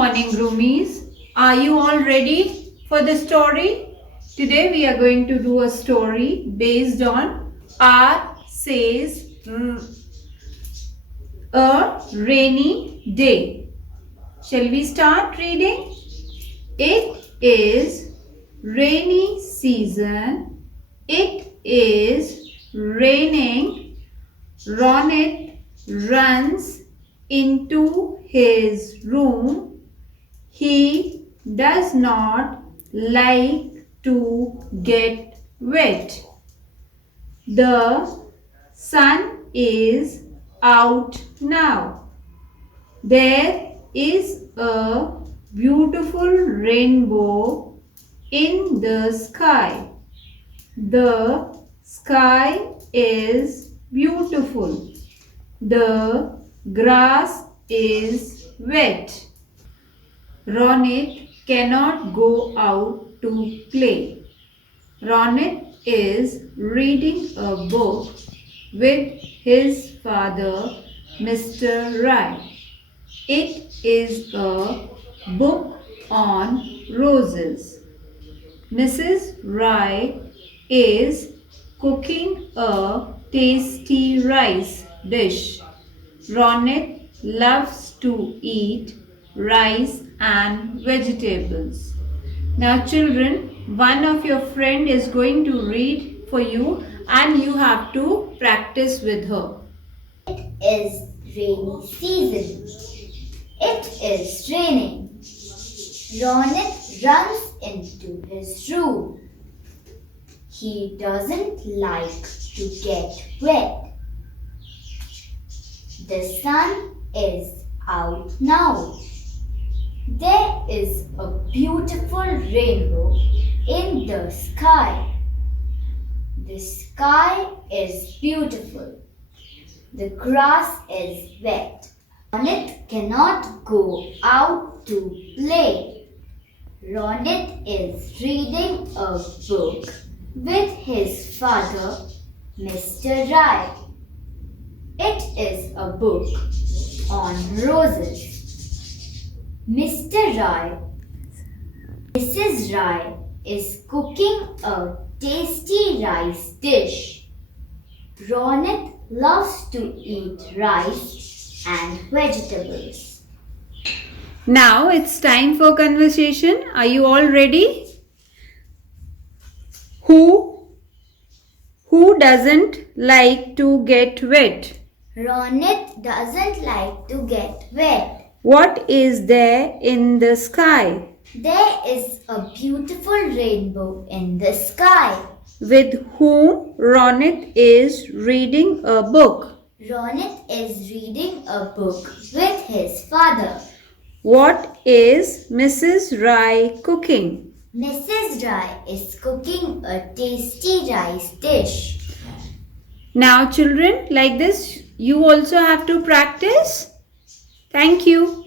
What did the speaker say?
morning, Groomies. Are you all ready for the story? Today we are going to do a story based on R says a rainy day. Shall we start reading? It is rainy season. It is raining. Ronit runs into his room. He does not like to get wet. The sun is out now. There is a beautiful rainbow in the sky. The sky is beautiful. The grass is wet. Ronit cannot go out to play. Ronit is reading a book with his father, Mr. Rai. It is a book on roses. Mrs. Rai is cooking a tasty rice dish. Ronit loves to eat rice and vegetables. Now children, one of your friend is going to read for you and you have to practice with her. It is rainy season. It is raining. Ronit runs into his room. He doesn't like to get wet. The sun is out now. There is a beautiful rainbow in the sky. The sky is beautiful. The grass is wet. Ronit cannot go out to play. Ronit is reading a book with his father, Mr. Rai. It is a book on roses. Mr. Rai, Mrs. Rai is cooking a tasty rice dish. Ronit loves to eat rice and vegetables. Now it's time for conversation. Are you all ready? Who doesn't like to get wet? Ronit doesn't like to get wet. What is there in the sky? There is a beautiful rainbow in the sky. With whom Ronit is reading a book. Ronit is reading a book with his father. What is Mrs. Rai cooking? Mrs. Rai is cooking a tasty rice dish. Now children, like this, you also have to practice. Thank you.